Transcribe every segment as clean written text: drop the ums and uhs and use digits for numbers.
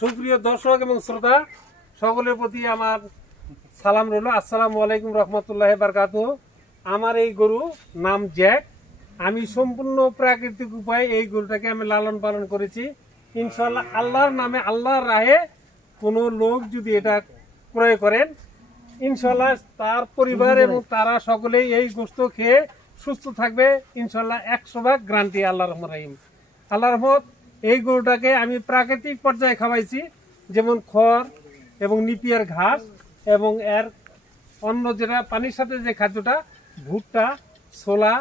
সুপ্রিয় দর্শক এবং শ্রোতা সকলের প্রতি আমার সালাম রইল। আসসালামু আলাইকুম রহমতুল্লাহ বারকাতুহ। আমার এই গরু নাম জ্যাক। আমি সম্পূর্ণ প্রাকৃতিক উপায়ে এই গরুটাকে আমি লালন পালন করেছি। ইনশাল্লাহ আল্লাহর নামে আল্লাহর রাহে কোনো লোক যদি এটা ক্রয় করেন, ইনশাল্লাহ তার পরিবার এবং তারা সকলেই এই গোশত খেয়ে সুস্থ থাকবে। ইনশাল্লাহ 100% গ্যারান্টি। আল্লাহর রহিম আল্লাহর রহমত। এই গরুটাকে আমি প্রাকৃতিক পর্যায়ে খাওয়াইছি, যেমন খড় এবং নিপিয়ার ঘাস এবং এর অন্য যেটা পানির সাথে যে খাদ্যটা ভুট্টা, ছোলা,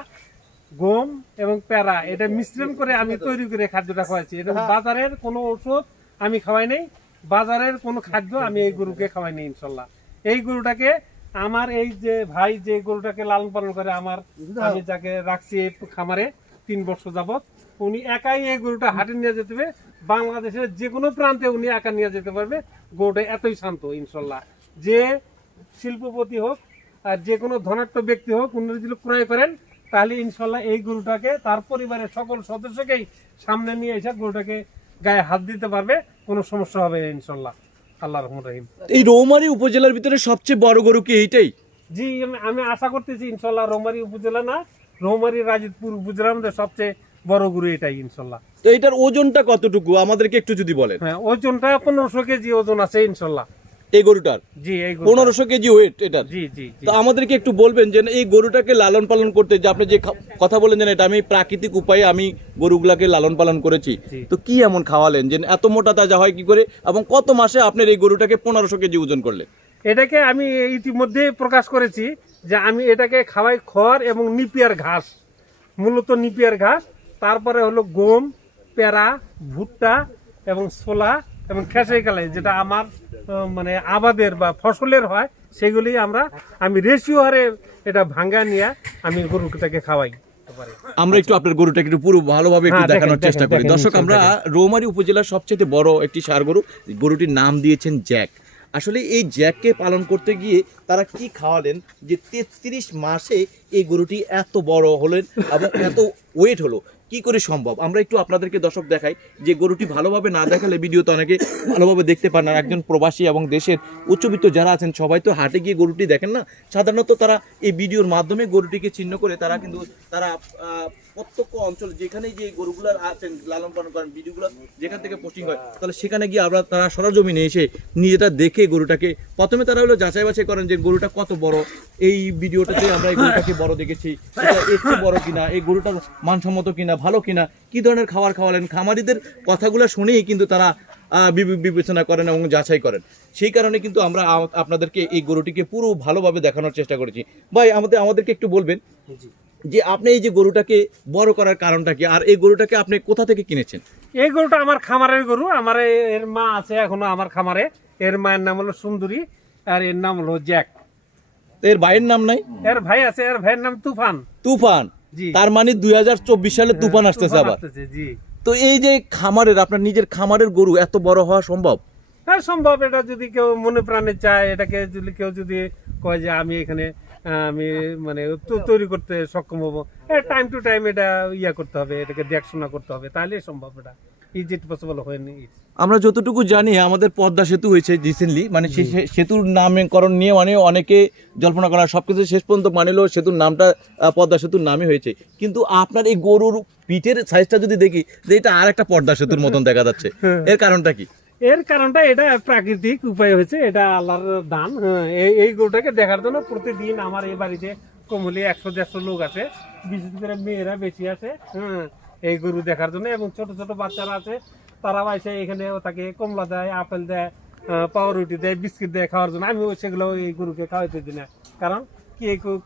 গম এবং প্যারা, এটা মিশ্রণ করে আমি তৈরি করে খাদ্যটা খাওয়াইছি। এটা বাজারের কোনো ওষুধ আমি খাওয়াই নেই, বাজারের কোনো খাদ্য আমি এই গরুকে খাওয়াই নেই। ইনশাল্লাহ এই গরুটাকে আমার এই যে ভাই যে গরুটাকে লালন পালন করে, আমি যাকে রাখছি এই খামারে 3 বছর যাবত, উনি একাই এই গরুটা হাটে নিয়ে যেতে হবে। বাংলাদেশের যে কোনো প্রান্তে উনি একা নিয়ে যেতে পারবে। গরুটা এতই শান্ত। ইনশাল্লাহ যে শিল্পপতি হোক আর যে কোনো ধনাঢ্য ব্যক্তি হোক, উনি যদি ক্রয় করেন তাহলে ইনশাল্লাহ এই গরুটাকে তার পরিবারের সকল সদস্যকেই সামনে নিয়ে এসে গরুটাকে গায়ে হাত দিতে পারবে, কোনো সমস্যা হবে ইনশাল্লাহ। আল্লাহ রহমান রহিম। এই রৌমারী উপজেলার ভিতরে সবচেয়ে বড় গরু কি এইটাই? জি, আমি আশা করতেছি ইনশাল্লাহ রৌমারী উপজেলা না, রৌমারী রাজিদপুর উপজেলার মধ্যে সবচেয়ে বড় গরু এটাই ইনশাল্লাহ। তো এটার ওজনটা কতটুকু আমাদেরকে একটু যদি বলেন। হ্যাঁ, ওজনটা 1500 কেজি ওজন আছে ইনশাল্লাহ এই গরুটার। জি, এই 1500 কেজি ওয়েট এটার। জি জি। তো আমাদেরকে একটু বলবেন যে এই গরুটাকে লালন পালন করতে, যে আপনি যে কথা বলেন যে এটা আমি প্রাকৃতিক উপায়ে আমি গরুগুলাকে লালন পালন করেছি, তো কি এমন খাওয়ালেন যে এত মোটা তাজা হয় কি করে, এবং কত মাসে আপনার এই গরুটাকে 1500 কেজি ওজন করলেন? এটাকে আমি ইতিমধ্যে প্রকাশ করেছি যে আমি এটাকে খাওয়াই খড় এবং নিপিয়ার ঘাস, মূলত নিপিয়ার ঘাস, তারপরে হলো গম, পেরা, ভুট্টা এবং ছোলা এবং খেসারি কালাই, যেটা আমার মানে আবাদের বা ফসলের হয়, সেগুলি আমি রেশিও হারে এটা ভাঙ্গা নিয়ে আমি গরুটাকে খাওয়াই। আমরা একটু আপনার গরুটাকে একটু পুরো ভালোভাবে একটু দেখানোর চেষ্টা করি। দর্শক, আমরা রৌমারী উপজেলার সবচেয়ে বড় একটি ষাঁড় গরু, গরুটির নাম দিয়েছেন জ্যাক। আসলে এই জ্যাককে পালন করতে গিয়ে তারা কি খাওয়ালেন যে 33 মাসে এই গরুটি এত বড় হলেন এবং এত ওয়েট হলো, কি করে সম্ভব? আমরা একটু আপনাদেরকে দর্শক দেখাই যে গরুটি ভালোভাবে না দেখালে ভিডিওতে অনেকে ভালোভাবে দেখতে পান না। একজন প্রবাসী এবং দেশের উচ্চবিত্ত যারা আছেন সবাই তো হাটে গিয়ে গরুটি দেখেন না, সাধারণত তারা এই ভিডিওর মাধ্যমে গরুটিকে চিহ্ন করে তারা কিন্তু প্রত্যক্ষ অঞ্চল যেখানেই যে গরুগুলো আছেন লালন পালন করেন, ভিডিওগুলো যেখান থেকে পোস্টিং হয়, তাহলে সেখানে গিয়ে আমরা তারা সরজমিনে এসে নিজেটা দেখে গরুটাকে প্রথমে তারা হলো যাচাই বাছাই করেন যে গরুটা কত বড়। এই ভিডিওটাতে আমরা এই গরুটাকে বড় দেখেছি, এটা একটু বড় কিনা, এই গরুটার মানসম্মত কিনা, ভালো কিনা, কি ধরনের খাবার খাওয়ালেন, খামারিদের কথাগুলো শুনেই কিন্তু তারা বিবেচনা করেন এবং যাচাই করেন। সেই কারণে কিন্তু আমরা আপনাদেরকে এই গরুটিকে পুরো ভালোভাবে দেখানোর চেষ্টা করেছি। ভাই, আমাদেরকে একটু বলবেন যে আপনি এই যে গরুটাকে বড় করার কারণটা কি, আর এই গরুটাকে আপনি কোথা থেকে কিনেছেন? এই গরুটা আমার খামারের গরু। আমার এর মা আছে এখনো আমার খামারে। এর মায়ের নাম হলো সুন্দরী আর এর নাম হলো জ্যাক। এর ভাইয়ের নাম নাই? এর ভাই আছে, এর ভাইয়ের নাম তুফান। তুফান? তার মানে 2024 সালে তুফান আসতেছে আবার। জি। তো এই যে খামারের, আপনার নিজের খামারের গরু এত বড় হওয়া সম্ভব? হ্যাঁ, সম্ভব। এটা যদি কেউ মনে প্রাণে চায়, এটাকে যদি কেউ কয় যে আমি এখানে আমি মানে তৈরি করতে সক্ষম হবো, টাইম টু টাইম এটা করতে হবে, এটাকে দেখাশোনা করতে হবে, তাহলে সম্ভব। এটা ইজ ইট পসিবল হয়নি। আমরা যতটুকু জানি আমাদের পদ্মা সেতু হয়েছে রিসেন্টলি, মানে সেই সেতুর নামকরণ নিয়ে মানে অনেকে জল্পনা করা, সবকিছু শেষ পর্যন্ত মানিলেও সেতুর নামটা পদ্মা সেতুর নামই হয়েছে। কিন্তু আপনার এই গরুর পিঠের সাইজটা যদি দেখি যে এটা আর একটা পদ্মা সেতুর মতন দেখা যাচ্ছে, এর কারণটা কি? এর কারণটা এটা প্রাকৃতিক উপায় হয়েছে, এটা আল্লাহর দান। এই গরুটাকে দেখার জন্য প্রতিদিন আমার এই বাড়িতে কমলি 100-150 লোক আছে, বিশেষ করে মেয়েরা বেশি আছে এই গরু দেখার জন্য, এবং ছোট ছোট বাচ্চারা আছে, তারাও এসে এখানে তাকে কমলা দেয়, আপেল দেয়, পাউরুটি দেয়, বিস্কিট দেয় খাওয়ার জন্য। আমি সেগুলো এই গরুকে খাওয়াইতে দিই না, কারণ কি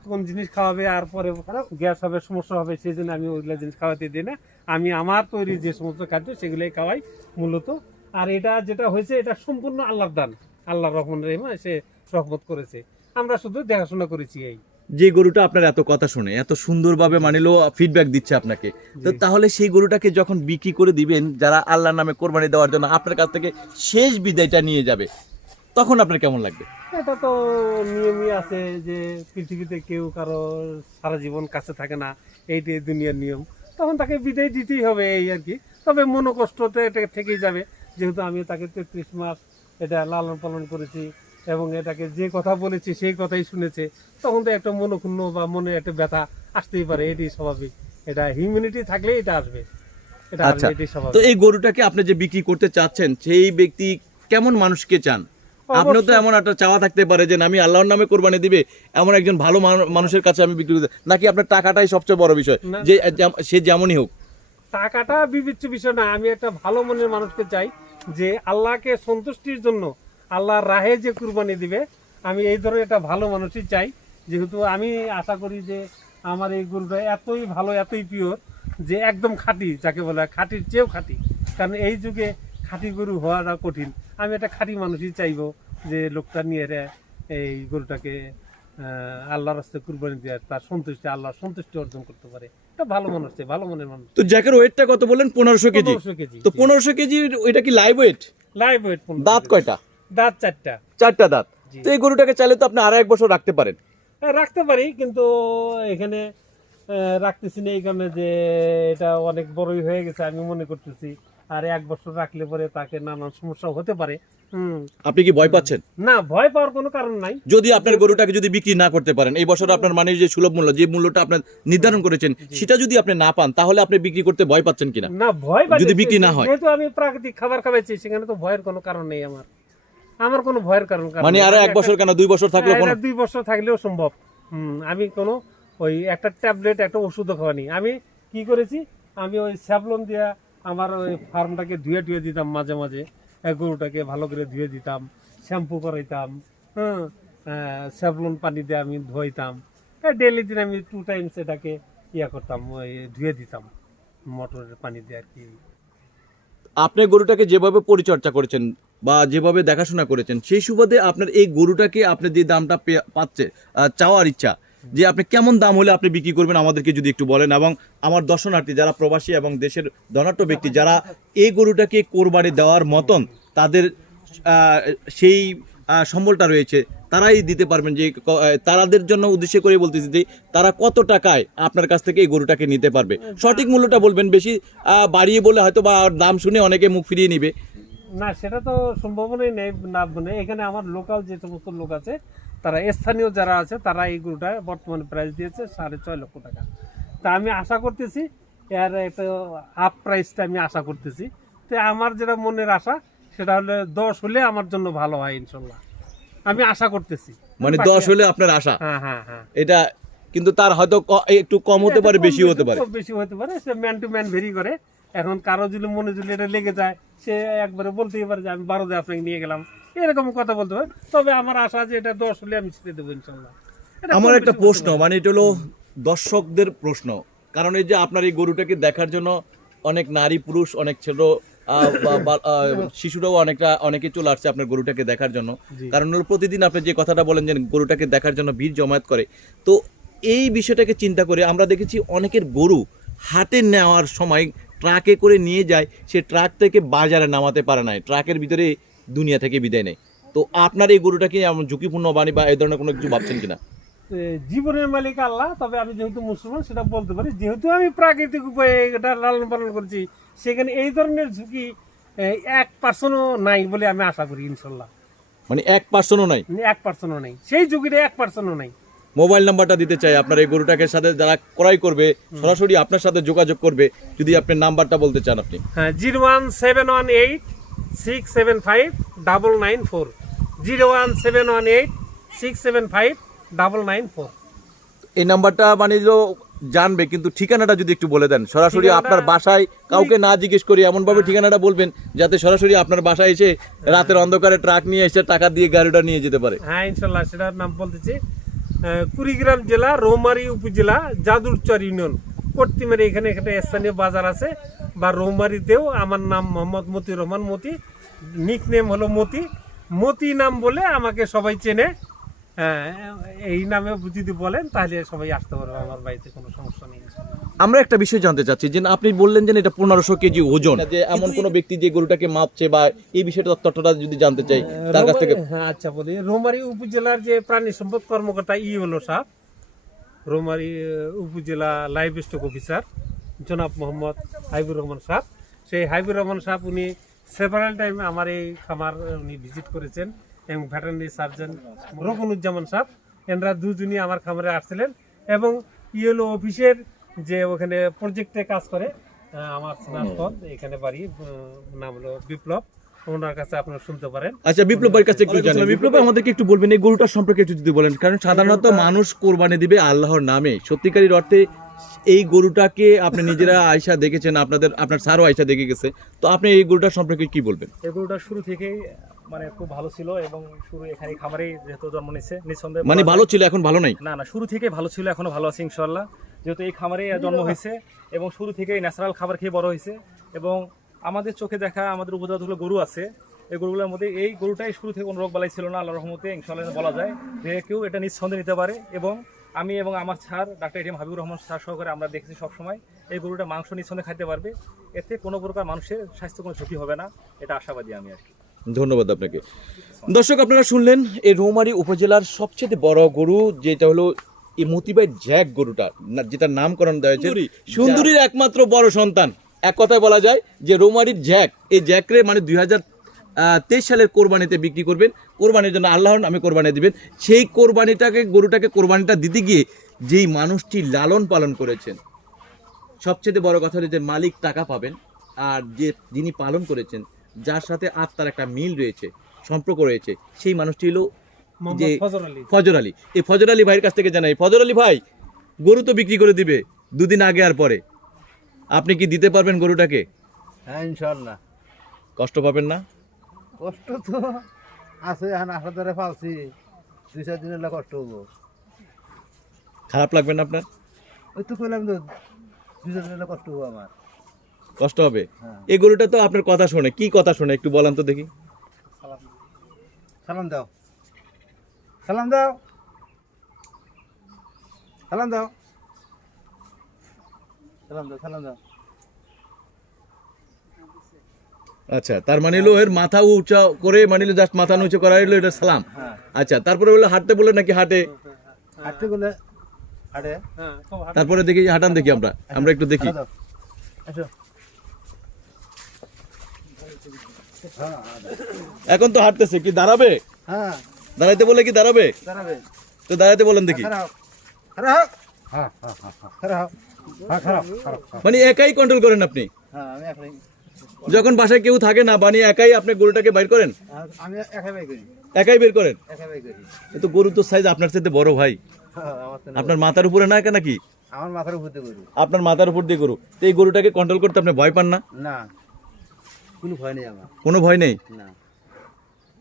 কোন জিনিস খাওয়াবে আর পরে গ্যাস হবে, সমস্যা হবে, সেই জন্য আমি ওইগুলো জিনিস খাওয়াইতে দিই না। আমি আমার তৈরি যে সমস্ত খাদ্য সেগুলোই খাওয়াই মূলত। আর এটা যেটা হয়েছে এটা সম্পূর্ণ আল্লাহর দান, আল্লাহর রহমান রহিম সে রহমত করেছে, আমরা শুধু দেখাশোনা করেছি। এই যে গরুটা আপনার এত কথা শুনে এত সুন্দরভাবে মানিলো ফিডব্যাক দিচ্ছে আপনাকে, তো তাহলে সেই গরুটাকে যখন বিক্রি করে দিবেন যারা আল্লাহর নামে কোরবানি দেওয়ার জন্য আপনার কাছ থেকে শেষ বিদায়টা নিয়ে যাবে, তখন আপনার কেমন লাগবে? এটা তো নিয়মই আছে যে পৃথিবীতে কেউ কারো সারা জীবন কাছে থাকে না, এইটাই দুনিয়ার নিয়ম। তখন তাকে বিদায় দিতেই হবে, এই আর কি। তবে মনোকষ্ট তো এটা থেকেই যাবে, যেহেতু আমি তাকে 33 মাস এটা লালন পালন করেছি এবং এটাকে যে কথা বলেছি সেই কথাই শুনেছে, তখন তো একটা মনোক্ষুণ্ণ বা মনে একটা ব্যথা আসতেই পারে, এটি স্বাভাবিক। এটা হিউম্যানিটি থাকলে এটা আসবে, এটা আচ্ছা, আসবে, এটি তো স্বাভাবিক। এই গরুটাকে আপনি যে বিক্রি করতে চাচ্ছেন সেই ব্যক্তি কেমন মানুষকে চান? আপনিও তো অবশ্যই। এমন একটা চাওয়া থাকতে পারে যে আমি আল্লাহর নামে কোরবানি দিবে এমন একজন ভালো মানুষের কাছে আমি বিক্রি করতে, নাকি আপনার টাকাটাই সবচেয়ে বড় বিষয়, না, যে সে যেমনই হোক? টাকাটা বিবেচ্য বিষয় না, আমি একটা ভালো মনের মানুষকে চাই যে আল্লাহকে সন্তুষ্টির জন্য আল্লাহর রাহে যে কুরবানি দিবে, আমি এই ধরনের একটা ভালো মানুষই চাই। যেহেতু আমি আশা করি যে আমার এই গরুটা এতই ভালো, এতই পিওর, যে একদম খাঁটি, যাকে বলে খাঁটির চেয়েও খাঁটি। কারণ এই যুগে খাঁটি গরু হওয়াটা কঠিন। আমি একটা খাঁটি মানুষই চাইবো যে লোকটা নিয়ে এই গরুটাকে আল্লাহর রাস্তায় কুরবানি দিয়ে তার সন্তুষ্টি, আল্লাহর সন্তুষ্টি অর্জন করতে পারে। এটা ভালো মানুষ চাই, ভালো মনের মানুষ। তো জ্যাকের ওয়েটটা কত বললেন? 1500 কেজি। 1500 কেজি। তো 1500 কেজি ওইটা কি লাইভ ওয়েট? Live weight. দাঁত কয়টা? দাঁত 4টা। 4টা দাঁত। জি। তো এই গরুটাকে চাইলে তো আপনি আরো 1 বছর রাখতে পারেন। হ্যাঁ, রাখতে পারি, কিন্তু এখানে রাখতেছি না এই কারণে যে এটা অনেক বড়ই হয়ে গেছে আমি মনে করতেছি, আর 1 বছর রাখলে পরে তাকে নানান সমস্যা হতে পারে। আপনি কি ভয় পাচ্ছেন? না, ভয় পাওয়ার কোনো কারণ নাই। যদি আপনার গরুটাকে যদি বিক্রি না করতে পারেন এই বছর, আপনার মানে যে সুলভ মূল্য, যে মূল্যটা আপনার নির্ধারণ করেছেন সেটা যদি আপনি না পান, তাহলে আপনি বিক্রি করতে ভয় পাচ্ছেন কিনা? না, ভয় পাচ্ছি যদি বিক্রি না হয়। যেহেতু আমি প্রাকৃতিক খাবার খাওয়াইছি, সেখানে তো ভয়ের কোনো কারণ নেই আমার। আমার কোনো ভয়ের কারণ মানে নেই। আরো 1 বছর কেন, 2 বছর থাকলেও কোনো? 2 বছর থাকলেও সম্ভব। আমি কোনো ওই একটা ট্যাবলেট, একটা ওষুধও খাওয়ানি। আমি কি করেছি, আমি ওই স্যাভলন দিয়া আমার ওই ফার্মটাকে ধুয়ে দিতাম, মাঝে মাঝে গরুটাকে ভালো করে ধুয়ে দিতাম, শ্যাম্পু করাইতাম, স্যাভলন পানি দিয়ে আমি ধোয়াইতাম। ডেইলি দিন আমি 2 টাইমস এটাকে করতাম, ওই ধুয়ে দিতাম মোটরের পানি দিয়ে আর কি। আপনি গরুটাকে যেভাবে পরিচর্যা করেছেন বা যেভাবে দেখাশোনা করেছেন, সেই সুবাদে আপনার এই গরুটাকে আপনি যে দামটা পাচ্ছে, চাওয়ার ইচ্ছা, যে আপনি কেমন দাম হলে আপনি বিক্রি করবেন আমাদেরকে যদি একটু বলেন। এবং আমার দর্শনার্থী যারা প্রবাসী এবং দেশের ধনাঢ্য ব্যক্তি যারা এই গরুটাকে কোরবানি দেওয়ার মতন তাদের সেই সম্বলটা রয়েছে, তারাই দিতে পারবেন, যে তাদের জন্য উদ্দেশ্য করে বলতেছি যে তারা কত টাকায় আপনার কাছ থেকে এই গরুটাকে নিতে পারবে। সঠিক মূল্যটা বলবেন, বেশি বাড়িয়ে বলে হয়তো বা দাম শুনে অনেকে মুখ ফিরিয়ে নিবে। না, সেটা তো সম্ভাবনাই নেই। না, মানে এখানে আমার লোকাল যে সমস্ত লোক আছে, তারা স্থানীয় যারা আছে, তারা এই গরুটা বর্তমানে প্রাইস দিয়েছে 6.5 লক্ষ টাকা। তা আমি আশা করতেছি এর একটা হাফ প্রাইসটা আমি আশা করতেছি। তো আমার যেটা মনের আশা, সেটা হলে 10 হলে আমার জন্য ভালো হয় ইনশাল্লাহ, আমি আশা করতেছি। মানে 10 হলে আপনার আশা? হ্যাঁ হ্যাঁ হ্যাঁ। এটা কিন্তু তার হয়তো একটু কম হতে পারে, বেশি হতে পারে। বেশি হতে পারে, সে ম্যান টু ম্যান ভেরি করে। এখন কারো যদি মনে যদি এটা লেগে যায়, সে একবারে বলতেই পারে যে আমি 12 দিয়ে আপনাকে নিয়ে গেলাম, এরকম কথা বলতে পারে। তবে আমার আশা যে এটা 10 হলে আমি ছেড়ে দেবো ইনশাল্লাহ। আমার একটা প্রশ্ন, মানে এটা হলো দর্শকদের প্রশ্ন, কারণ এই যে আপনার এই গরুটাকে দেখার জন্য অনেক নারী পুরুষ, অনেক ছোট শিশুরাও অনেকে চলে আসছে আপনার গরুটাকে দেখার জন্য। কারণ হলো প্রতিদিন আপনি যে কথাটা বলেন যে গরুটাকে দেখার জন্য ভিড় জমায়েত করে, তো এই বিষয়টাকে চিন্তা করে আমরা দেখেছি অনেকের গরু হাটে নেওয়ার সময় ট্রাকে করে নিয়ে যায়, সে ট্রাক থেকে বাজারে নামাতে পারে না, ট্রাকের ভিতরে দুনিয়া থেকে বিদায় নেয়। তো আপনার এই গরুটা কি এমন ঝুঁকিপূর্ণ বাণী বা এই ধরনের কোনো কিছু ভাবছেন কিনা? জীবনের মালিক আল্লাহ, তবে আমি যেহেতু মুসলমান সেটা বলতে পারি, যেহেতু আমি প্রাকৃতিক উপায়ে এটা লালন পালন করছি, সেখানে এই ধরনের ঝুঁকি 1% নাই বলে আমি আশা করি ইনশাল্লাহ। মানে 1%ও নাই? 1%ও নাই, সেই ঝুঁকিটা 1%ও নাই। মোবাইল নাম্বারটা দিতে চাই, আপনার এই গরুটাকে সাথে যারা ক্রয় করবে সরাসরি আপনার সাথে যোগাযোগ করবে, যদি আপনার নাম্বারটা বলতে চান আপনি। হ্যাঁ, 01718675994, 01718675994। এই নাম্বারটা মানে জানবে, কিন্তু ঠিকানাটা যদি একটু বলে দেন সরাসরি আপনার বাসায়, কাউকে না জিজ্ঞেস করি এমন ভাবে ঠিকানাটা বলবেন যাতে সরাসরি আপনার বাসায় এসে রাতের অন্ধকারে ট্রাক নিয়ে এসে টাকা দিয়ে গাড়িটা নিয়ে যেতে পারে। হ্যাঁ ইনশাল্লাহ, সেটার নাম বলতেছি কুড়িগ্রাম জেলা রৌমারী উপজেলা যাদুরচর ইউনিয়ন কর্তিমারি। এখানে একটা স্থানীয় বাজার আছে, বা রৌমারীতেও আমার নাম মোহাম্মদ মতিউর রহমান মতি, নিক নেম হলো মতি। মতি নাম বলে আমাকে সবাই চেনে। এই নামে যদি বলেন তাহলে সবাই আসতে পারবে আমার বাড়িতে, কোনো সমস্যা নেই। আমরা একটা বিষয় জানতে চাচ্ছি, যে আপনি বললেন যে এটা 1500 কেজি ওজন, যে এমন কোন ব্যক্তি যে গরুটাকে মাপছে বা এই বিষয়টা তথ্যটা যদি জানতে চাই তার কাছ থেকে। হ্যাঁ আচ্ছা বলি, রৌমারী উপজেলার যে প্রাণী সম্পদ কর্মকর্তা হলো সাহেব, রৌমারী উপজেলা লাইভ স্টক অফিসার জনাব মোহাম্মদ হাবিবুর রহমান সাহেব। সেই হাবিবুর রহমান সাহেব উনি সেভারাল টাইম আমার এই খামার উনি ভিজিট করেছেন এবং ভেটেরিনারি সার্জন রকনুজ্জামান সাহেব এনারা দুজনই আমার খামারে আসছিলেন এবং ইয়েলো অফিসের যে ওখানে প্রজেক্টে কাজ করে আমার স্নাতক এখানে বাড়ি নাম হলো বিপ্লব, ওনার কাছে আপনারা শুনতে পারেন। আচ্ছা, বিপ্লব ভাইয়ের কাছে একটু জানি। বিপ্লব ভাই আমাদেরকে একটু বলবেন এই গরুটার সম্পর্কে একটু যদি বলেন, কারণ সাধারণত মানুষ কোরবানি দিবে আল্লাহর নামে, সত্যিকারের অর্থে এই গরুটাকে আপনি নিজেরা আয়সা দেখেছেন, আপনার স্যারও আয়সা দেখে গেছে, তো আপনি এই গরুটার সম্পর্কে কি বলবেন? এই গরুটা শুরু থেকেই মানে খুব ভালো ছিল এবং শুরু এখানে খামারেই যেহেতু জন্ম নিচ্ছে নিঃসন্দেহে মানে ভালো ছিল, এখন ভালো নাই? না, শুরু থেকেই ভালো ছিল, এখনো ভালো আছে ইনশাআল্লাহ। যেহেতু এই খামারেই জন্ম হয়েছে এবং শুরু থেকেই ন্যাচারাল খাবার খেয়ে বড় হয়েছে এবং আমাদের চোখে দেখা আমাদের উপজাত হলো গরু আছে, এই গরুগুলোর মধ্যে এই গরুটাই শুরু থেকে কোনো রোগ বালাই ছিল না, আল্লাহর রহমতে ইনশাআল্লাহ বলা যায় যে কেউ এটা নিঃসন্দেহে নিতে পারে। এবং আমি এবং আমার sir doctor ATM Habibur Rahman sir সহকারে আমরা দেখেছি সবসময় এই গরুটা মাংস নিঃসন্দেহে খাইতে পারবে, এতে কোনো প্রকার মানুষের স্বাস্থ্য কোনো ঝুঁকি হবে না, এটা আশাবাদী আমি আর কি। ধন্যবাদ আপনাকে। দর্শক, আপনারা শুনলেন এই রৌমারী উপজেলার সবচেয়ে বড় গরু, যেটা হলো এই মতিবাই জ্যাক গরুটা, যেটার নামকরণ দেওয়া হয়েছে সুন্দরীর একমাত্র বড় সন্তান। এক কথায় বলা যায় যে রৌমারীর জ্যাক, এই জ্যাকরে মানে 2023 সালের কোরবানিতে বিক্রি করবেন, কোরবানির জন্য আল্লাহর নামে কোরবানি দিবেন। সেই গরুটাকে কোরবানিটা দিতে গিয়ে যেই মানুষটি লালন পালন করেছেন, সবচেয়ে বড় কথা হলো যে মালিক টাকা পাবেন, আর যিনি পালন করেছেন, যার সাথে আত্মার একটা মিল রয়েছে, সম্পর্ক রয়েছে, সেই মানুষটি হলো যে ফজর আলী। এই ফজর আলী ভাইয়ের কাছ থেকে জানাই, ফজর আলী ভাই, গরু তো বিক্রি করে দিবে দুদিন আগে আর পরে, আপনি কি দিতে পারবেন গরুটাকে? হ্যাঁ, ইনশাআল্লাহ। কষ্ট পাবেন না? কষ্ট তো আছে, এখন আশা ধরে পালছি, 2-4 দিন হলে কষ্ট হবো। খারাপ লাগবে না আপনার? ওই তো কইলাম তো 2-4 দিন হলে কষ্ট হবো আমার। কষ্ট হবে? হ্যাঁ। এই গরুটা তো আপনার কথা শোনে, কি কথা শোনে একটু বলেন তো দেখি। সালাম দাও, সালাম দাও, সালাম দাও, সালাম দাও, সালাম দাও। আচ্ছা, তার মানে হলো এর মাথা উঁচা করে, মানে হলো জাস্ট মাথা উঁচু করা হলো এটা সালাম। হ্যাঁ। আচ্ছা, তারপরে বলে হাঁটতে বলে নাকি হাঁটে? হাঁটতে বলে হাঁটে। তারপরে দেখি হাঁটান, দেখি আমরা একটু দেখি। দাও, আসো। হ্যাঁ, এখন তো হাঁটতেছে, কি দাঁড়াবে? হ্যাঁ, দাঁড়াইতে বলে কি দাঁড়াবে? দাঁড়াবে। তো দাঁড়াইতে বলেন দেখি। খারাপ, খারাপ, হ্যাঁ, হ্যাঁ, হ্যাঁ, খারাপ, হ্যাঁ, খারাপ, খারাপ। মানে একাই কন্ট্রোল করেন আপনি? হ্যাঁ, আমি একাই, যখন বাসায় কেউ থাকে না, মানে একাই আপনি গরুটাকে বাইর করেন? আমি একাই বাই করি, একাই বের করেন? একাই বাই করি। এ তো গরু তো সাইজ আপনার চাইতে বড় ভাই, হ্যাঁ, আমার তো আপনার মাথার উপরে না নাকি? আমার মাথার উপর দিয়ে গরু। আপনার মাথার উপর দিয়ে গরু, তো এই গরুটাকে কন্ট্রোল করতে আপনি ভয় পান না? না, কোনো ভয় নেই আমার। কোনো ভয় নেই? না,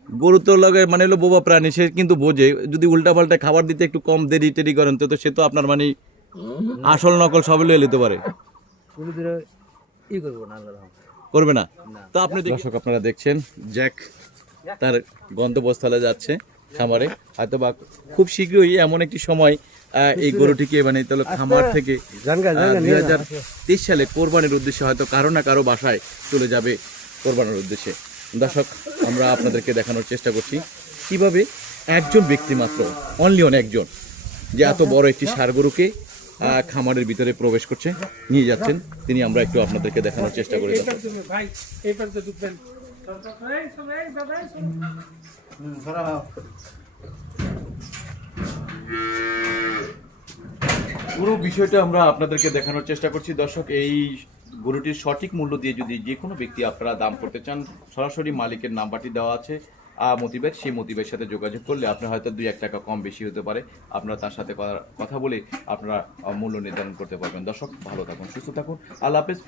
গরু তো লাগে মানে হলো বোবা প্রাণী, সে কিন্তু বোঝে, যদি উল্টা পাল্টা খাবার দিতে একটু কম দেরি টেরি করেন তো সে তো আপনার মানে আসল নকল সব লয়ে নিতে পারে, কোনো দিনে ই করবো না, আল্লাহর রহমতে। করবে না? না। তো আপনি দর্শক, আপনারা দেখছেন জ্যাক তার গন্তব্যস্থলে যাচ্ছে খামারে, হয়তো বা খুব শীঘ্রই এমন একটি সময় এই গরুটিকে মানে তাহলে খামার থেকে 2023 সালে কোরবানির উদ্দেশ্যে হয়তো কারো না কারো বাসায় চলে যাবে কোরবানির উদ্দেশ্যে। দর্শক, আমরা আপনাদেরকে দেখানোর চেষ্টা করছি কিভাবে একজন ব্যক্তি মাত্র, অনলি একজন, যে এত বড় একটি ষাঁড় গরুকে খামারের ভিতরে প্রবেশ করছে, নিয়ে যাচ্ছেন তিনি, আমরা একটু আপনাদেরকে দেখানোর চেষ্টা করি। ভাই এই পাশে ঢুকবেন। খারাপ। পুরো বিষয়টা আমরা আপনাদেরকে দেখানোর চেষ্টা করছি। দর্শক, এই গরুটির সঠিক মূল্য দিয়ে যদি যে কোনো ব্যক্তি আপনারা দাম করতে চান, সরাসরি মালিকের নাম্বারটি দেওয়া আছে মতিবের, সেই মতিবের সাথে যোগাযোগ করলে আপনার হয়তো 2-1 টাকা কম বেশি হতে পারে, আপনারা তার সাথে কথা বলে আপনারা মূল্য নির্ধারণ করতে পারবেন। দর্শক, ভালো থাকুন, সুস্থ থাকুন, আল্লাহ হাফেজ।